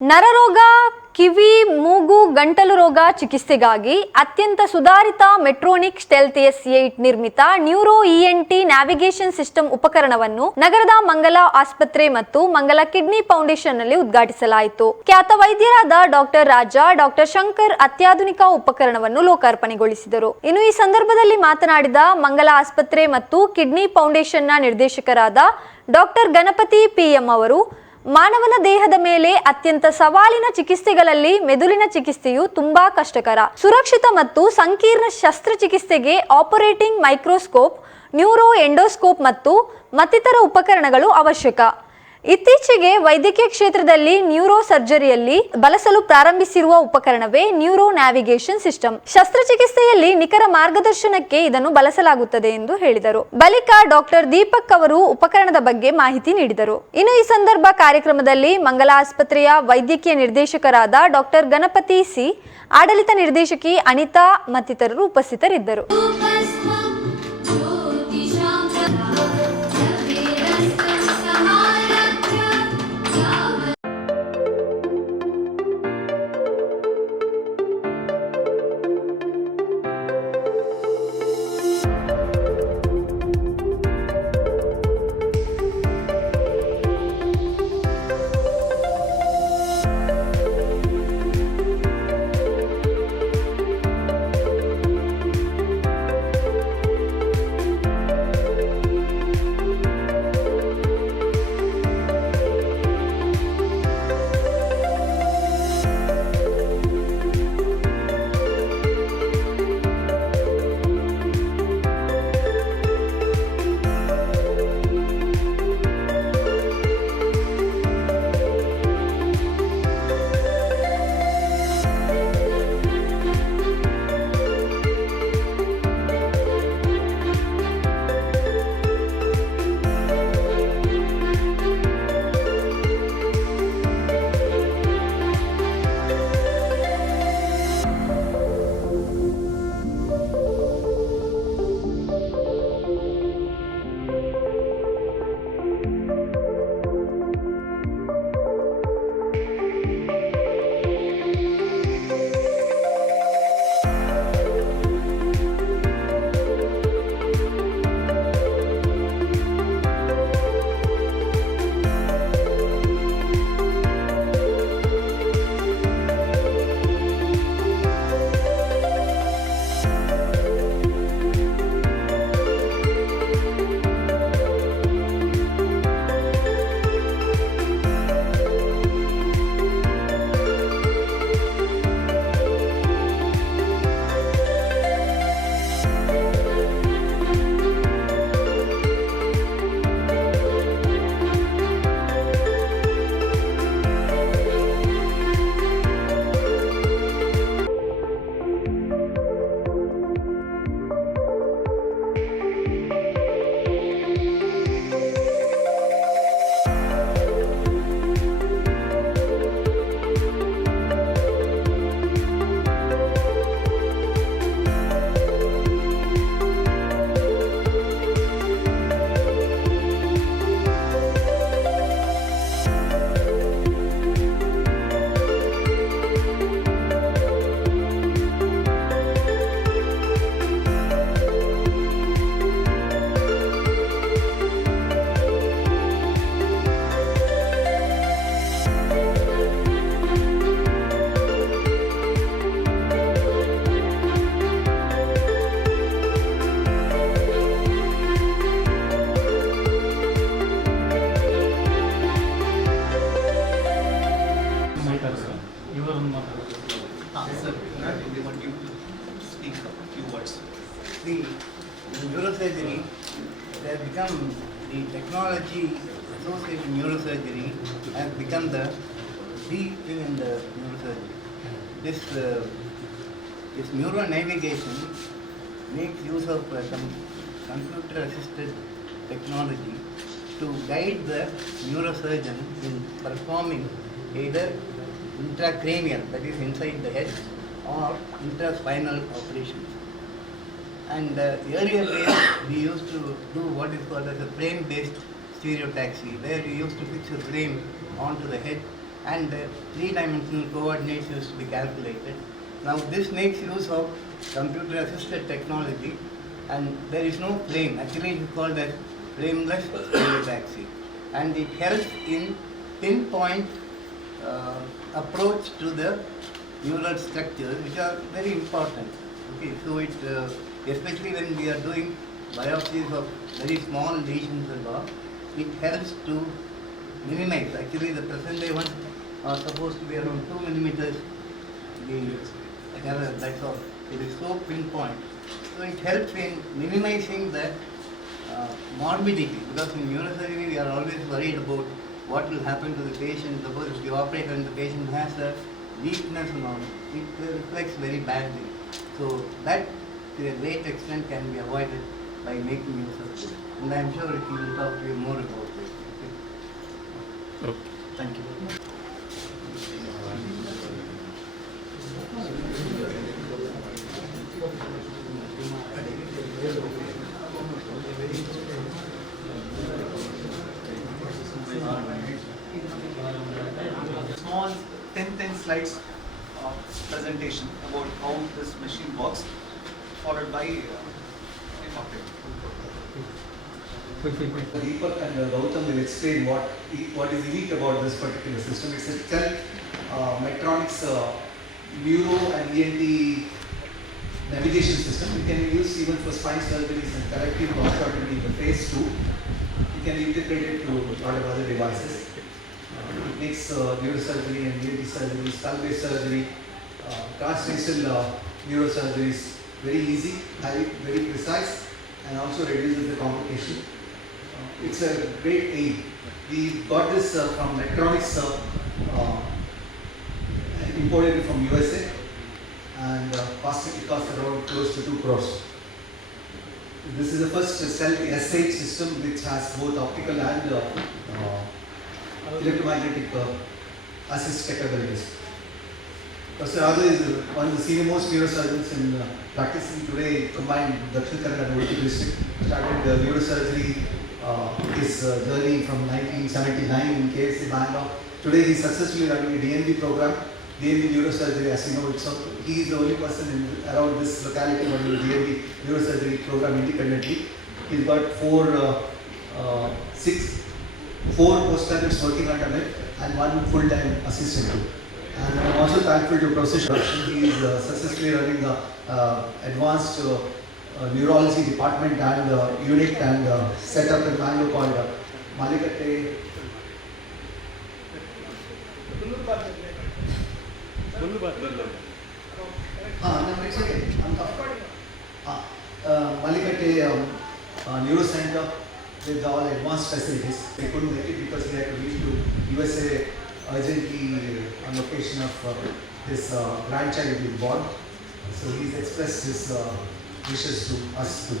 ನರರೋಗ, ಕಿವಿ, ಮೂಗು, ಗಂಟಲು ರೋಗ ಚಿಕಿತ್ಸೆಗಾಗಿ ಅತ್ಯಂತ ಸುಧಾರಿತ ಮೆಟ್ರೋನಿಕ್ ಸ್ಟೆಲ್ತ್ S8 ನಿರ್ಮಿತ ನ್ಯೂರೋ ENT ನ್ಯಾವಿಗೇಷನ್ ಸಿಸ್ಟಮ್ ಉಪಕರಣವನ್ನು ನಗರದ ಮಂಗಲ ಆಸ್ಪತ್ರೆ ಮತ್ತು ಮಂಗಲ ಕಿಡ್ನಿ ಫೌಂಡೇಶನ್ ನಲ್ಲಿ ಉದ್ಘಾಟಿಸಲಾಯಿತು. ಖ್ಯಾತ ವೈದ್ಯರಾದ ಡಾಕ್ಟರ್ ರಾಜಾ, ಡಾಕ್ಟರ್ ಶಂಕರ್ ಅತ್ಯಾಧುನಿಕ ಉಪಕರಣವನ್ನು ಲೋಕಾರ್ಪಣೆಗೊಳಿಸಿದರು. ಇನ್ನು ಈ ಸಂದರ್ಭದಲ್ಲಿ ಮಾತನಾಡಿದ ಮಂಗಲ ಆಸ್ಪತ್ರೆ ಮತ್ತು ಕಿಡ್ನಿ ಫೌಂಡೇಶನ್ನ ನಿರ್ದೇಶಕರಾದ ಡಾಕ್ಟರ್ ಗಣಪತಿ PM ಅವರು, ಮಾನವನ ದೇಹದ ಮೇಲೆ ಅತ್ಯಂತ ಸವಾಲಿನ ಚಿಕಿತ್ಸೆಗಳಲ್ಲಿ ಮೆದುಳಿನ ಚಿಕಿತ್ಸೆಯು ತುಂಬಾ ಕಷ್ಟಕರ. ಸುರಕ್ಷಿತ ಮತ್ತು ಸಂಕೀರ್ಣ ಶಸ್ತ್ರಚಿಕಿತ್ಸೆಗೆ ಆಪರೇಟಿಂಗ್ ಮೈಕ್ರೋಸ್ಕೋಪ್, ನ್ಯೂರೋ ಎಂಡೋಸ್ಕೋಪ್ ಮತ್ತು ಮತ್ತಿತರ ಉಪಕರಣಗಳು ಅವಶ್ಯಕ. ಇತ್ತೀಚೆಗೆ ವೈದ್ಯಕೀಯ ಕ್ಷೇತ್ರದಲ್ಲಿ ನ್ಯೂರೋ ಸರ್ಜರಿಯಲ್ಲಿ ಬಳಸಲು ಪ್ರಾರಂಭಿಸಿರುವ ಉಪಕರಣವೇ ನ್ಯೂರೋ ನ್ಯಾವಿಗೇಷನ್ ಸಿಸ್ಟಮ್. ಶಸ್ತ್ರಚಿಕಿತ್ಸೆಯಲ್ಲಿ ನಿಖರ ಮಾರ್ಗದರ್ಶನಕ್ಕೆ ಇದನ್ನು ಬಳಸಲಾಗುತ್ತದೆ ಎಂದು ಹೇಳಿದರು. ಬಳಿಕ ಡಾಕ್ಟರ್ ದೀಪಕ್ ಅವರು ಉಪಕರಣದ ಬಗ್ಗೆ ಮಾಹಿತಿ ನೀಡಿದರು. ಇನ್ನು ಈ ಸಂದರ್ಭ ಕಾರ್ಯಕ್ರಮದಲ್ಲಿ ಮಂಗಲ ಆಸ್ಪತ್ರೆಯ ವೈದ್ಯಕೀಯ ನಿರ್ದೇಶಕರಾದ ಡಾಕ್ಟರ್ ಗಣಪತಿ C, ಆಡಳಿತ ನಿರ್ದೇಶಕಿ ಅನಿತಾ ಮತ್ತಿತರರು ಉಪಸ್ಥಿತರಿದ್ದರು. The neurosurgery, they have become the technology associated with neurosurgery has become the key thing in the neurosurgery. This neuro navigation makes use of some computer-assisted technology to guide the neurosurgeon in performing either intracranial, that is inside the head, or intraspinal operations. And earlier days we used to do what is called as a frame-based stereotaxy, where we used to fix a frame onto the head and three-dimensional coordinates used to be calculated. Now this makes use of computer-assisted technology, and there is no flame. Actually, it is called as flameless taxi, and it helps in pinpoint approach to the neural structures, which are very important. Okay, so it especially when we are doing biopsies of very small lesions and all, it helps to minimize. Actually, the present day ones are supposed to be around 2 millimeters. The error, that's all. It is so pinpoint. So it helps in minimizing the morbidity, because in neurosurgery we are always worried about what will happen to the patient. Suppose if you operate and the patient has a weakness and all, it reflects very badly. So that to a great extent can be avoided by making use of this. And I am sure he will talk to you more about this. Okay. Okay. Thank you. Small 10 slides presentation about how this machine works, followed by Deepak and Gautam will explain what is unique about this particular system. It's a Metronics neuro and ENT navigation system. It can be used even for spine surgeries and corrective osteotomy in the phase 2. You can integrate it to a lot of other devices. It makes neurosurgery and ENT surgery, skull-based surgery, transnasal neurosurgeries very easy, very precise, and also reduces the complication. It's a great aid. We got this from Metronics, imported it from USA, and it cost around close to 2 crores. This is the first SH system which has both optical and electromagnetic assist capabilities. Professor Raghu is one of the senior most neurosurgeons in practicing today, combined Dakshin Kannada and Udupi district. Started neurosurgery, his journey from 1979 in KFC Bangalore. Today he is successfully running a DNB program, DNB neurosurgery. As you know, he is the only person around this locality running a DNB neurosurgery program independently. He's got four postgraduates working under him and one full-time assistant. And I'm also thankful to Professor Shah. He is successfully running the advanced neurology department and unit and set up in Bangalore called Malikatte. No, it's okay. I'm talking. Malikatte Neuro Center with all advanced facilities. They couldn't make it because he had to leave to USA urgently on location of his grandchild being born. So he's expressed his wishes to us too.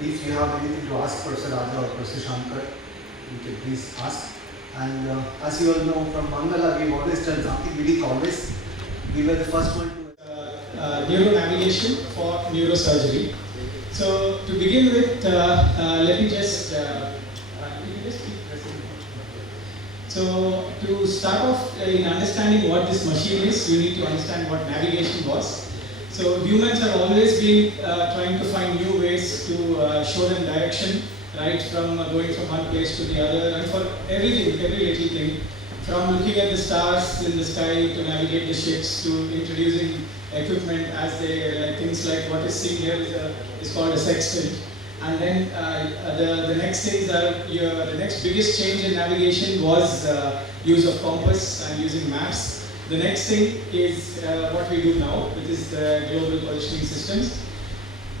If you have anything to ask Professor Raja or Professor Shankar, you can please ask. And as you all know, from Mangala, we've always done something unique always. We were the first one to neuro navigation for neurosurgery. So to begin with, let me just So to start off in understanding what this machine is, you need to understand what navigation was. So humans have always been trying to find new ways to show them direction, right, from going from one place to the other, and for everything, every little thing, from looking at the stars in the sky to navigate the ships to introducing equipment as they, like things like what is seen here is called a sextant. And then the next things are the next biggest change in navigation was use of compass and using maps. The next thing is what we do now, which is the global positioning systems.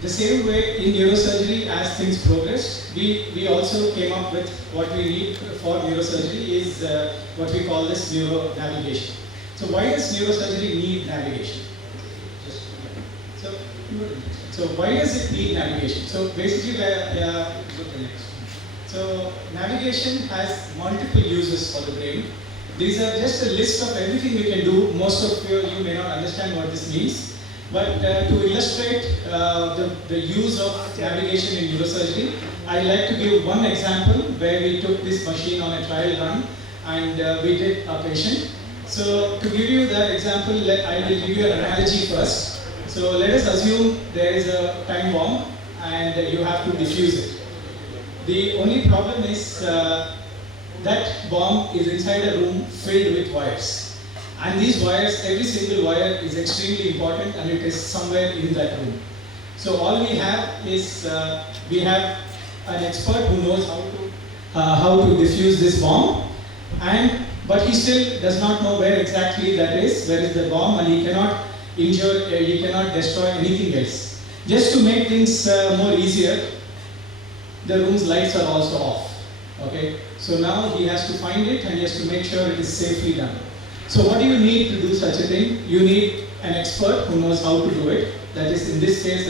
The same way in neurosurgery, as things progressed, we also came up with what we need for neurosurgery is what we call this neuro navigation. So why does neurosurgery need navigation? So why does it need navigation? So basically, so navigation has multiple uses for the brain. These are just a list of everything we can do. Most of you may not understand what this means. But to illustrate the use of navigation in neurosurgery, I'd like to give one example where we took this machine on a trial run and we did a patient. So to give you that example, I will give you an analogy first. So let us assume there is a time bomb and you have to defuse it. The only problem is that bomb is inside a room filled with wires. And these wires, every single wire is extremely important and it is somewhere in that room. So all we have is, we have an expert who knows how to defuse this bomb, but he still does not know where exactly where is the bomb, and he cannot injure, he cannot destroy anything else. Just to make things more easier, the room's lights are also off. Okay, so now he has to find it and he has to make sure it is safely done. So what do you need to do such a thing? You need an expert who knows how to do it. That is, in this case,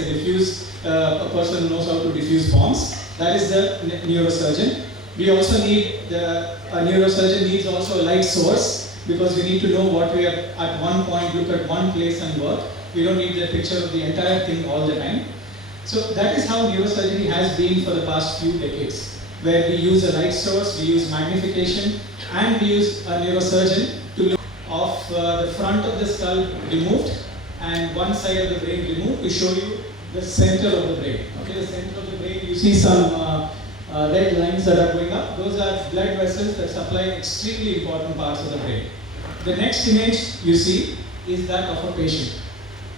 a person who knows how to diffuse bombs. That is the neurosurgeon. We also need a neurosurgeon needs also a light source, because we need to know what we are at one point, look at one place and work. We don't need the picture of the entire thing all the time. So that is how neurosurgery has been for the past few decades, where we use a light source, we use magnification, and we use a neurosurgeon to look of the front of the skull removed and one side of the brain removed to show you the center of the brain. Okay, the center of the brain, you see some red lines that are going up. Those are blood vessels that supply extremely important parts of the brain. The next image you see is that of a patient.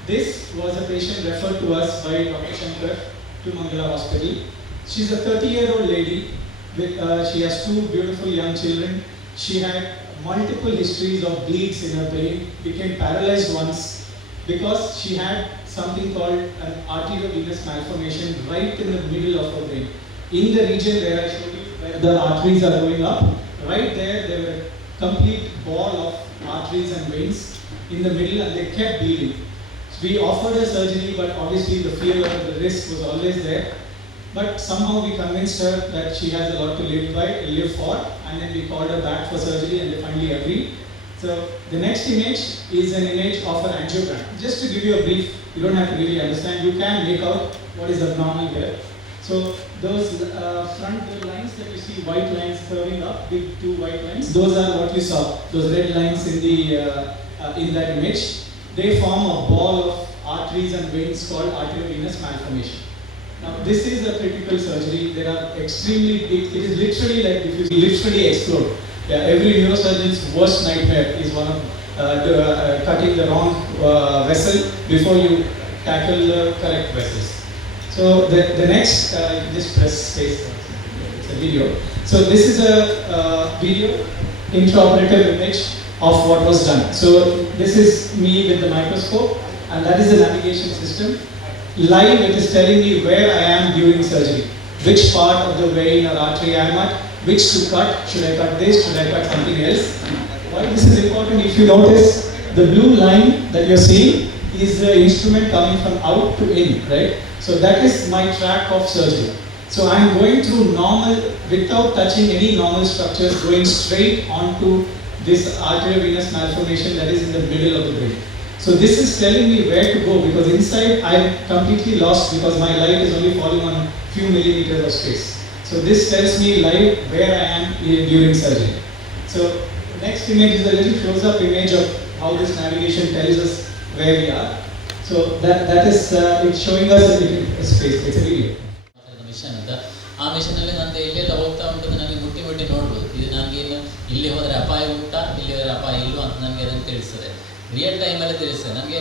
This was a patient referred to us by Dr. Shankar to Mangala Hospital. She's a 30-year-old lady. She has two beautiful young children. She had multiple histories of bleeds in her brain, became paralyzed once because she had something called an arteriovenous malformation right in the middle of her brain. In the region where I showed you, where the arteries are going up, right there were a complete ball of arteries and veins in the middle, and they kept bleeding. So we offered her surgery, but obviously the fear of the risk was always there. But somehow we convinced her that she has a lot to live for, and then we called her back for surgery, and they finally agreed. So the next image is an image of an angiogram. Just to give you a brief, you don't have to really understand, you can make out what is abnormal here. So those front lines that you see, white lines curving up, big two white lines, those are what you saw. Those red lines in that image, they form a ball of arteries and veins called arteriovenous malformation. Now this is a critical surgery. There are extremely big, it is literally like if you literally explode. Yeah, every neurosurgeon's worst nightmare is one of cutting the wrong vessel before you tackle the correct vessels. So the next, just press space, it's a video. So this is a video, intraoperative image of what was done. So this is me with the microscope, and that is the navigation system. Live, it is telling me where I am during surgery, which part of the vein or artery I am at, which to cut, should I cut this, should I cut something else. Why this is important, if you notice, the blue line that you are seeing is the instrument coming from out to in, right? So that is my track of surgery. So I am going through normal, without touching any normal structures, going straight onto this arteriovenous malformation that is in the middle of the brain. So this is telling me where to go, because inside I am completely lost because my light is only falling on a few millimeters of space. So this tells me live where I am during surgery. So next image is a little close-up image of how this navigation tells us where we are. So that is it's showing us a little space. It's a video. Mission ಅಂತ ಆ ಮಿಷನಲ್ಲಿ ನಾನು ಎಲ್ಲೆಲ್ಲ ಹೋಗ್ತಾ ಉಂಟು ನನಗೆ ಮುಟ್ಟಿ ನೋಡ್ಬೋದು. ಇದು ನನಗೇನು ಇಲ್ಲಿ ಹೋದರೆ ಅಪಾಯ ಉಂಟಾ, ಇಲ್ಲಿ ಹೋದರೆ ಅಪಾಯ ಇಲ್ವಾ ಅಂತ ನನಗೆ ಅದನ್ನು ತಿಳಿಸ್ತದೆ. ರಿಯಲ್ ಟೈಮಲ್ಲಿ ತಿಳಿಸ್ತದೆ ನನಗೆ.